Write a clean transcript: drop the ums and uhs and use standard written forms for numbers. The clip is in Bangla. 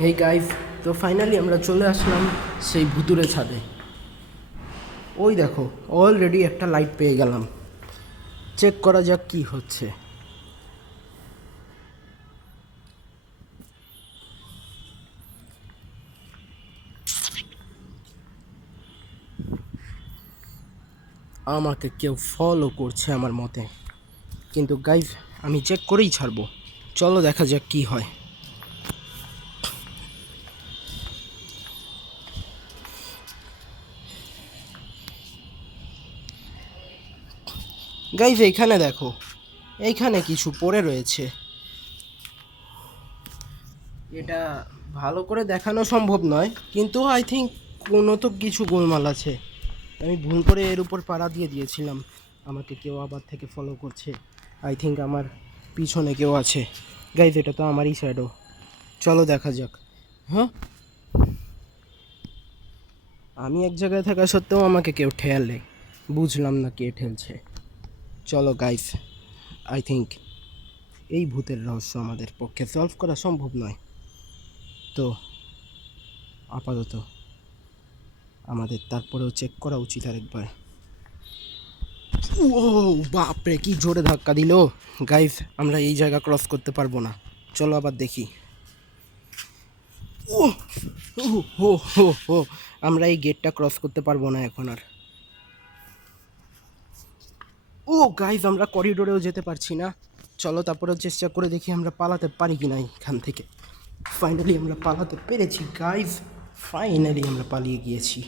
হেই গাইস, তো ফাইনালি আমরা চলে আসলাম সেই ভুতুরে ছাদে। ওই দেখো, অলরেডি একটা লাইট পেয়ে গেলাম। চেক করা যাক কি হচ্ছে। আমাকে কেউ ফলো করছে আমার মতে, কিন্তু গাইস আমি চেক করেই ছাড়বো। চলো দেখা যাক কি হয়। গাইস এইখানে দেখো, এইখানে কিছু পড়ে রয়েছে। এটা ভালো করে দেখানো সম্ভব নয়, কিন্তু আই থিঙ্ক কোনো তো কিছু গোলমাল আছে। আমি ভুল করে এর উপর পাড়া দিয়ে দিয়েছিলাম। আমাকে কেউ আবার থেকে ফলো করছে। আই থিঙ্ক আমার পিছনে কেউ আছে। গাইজ এটা তো আমারই শ্যাডো। চলো দেখা যাক। হ্যাঁ, আমি এক জায়গায় থাকা সত্ত্বেও আমাকে কেউ ঠেলে। বুঝলাম না কে ঠেলছে। চলো গাইজ, আই থিঙ্ক এই ভূতের রহস্য আমাদের পক্ষে সলভ করা সম্ভব নয়। তো আপাতত আমাদের তারপরেও চেক করা উচিত আরেকবার। ও বাপরে, কি জোরে ধাক্কা দিল! গাইস আমরা এই জায়গা ক্রস করতে পারবো না। চলো আবার দেখি। ও হো হো হো, আমরা এই গেটটা ক্রস করতে পারবো না এখন আর। ও গাইস, আমরা করিডোরেও যেতে পারছি না। চলো তারপরেও চেষ্টা করে দেখি আমরা পালাতে পারি কি না এখান থেকে। ফাইনালি আমরা পালাতে পেরেছি গাইস, ফাইনালি আমরা পালিয়ে গিয়েছি।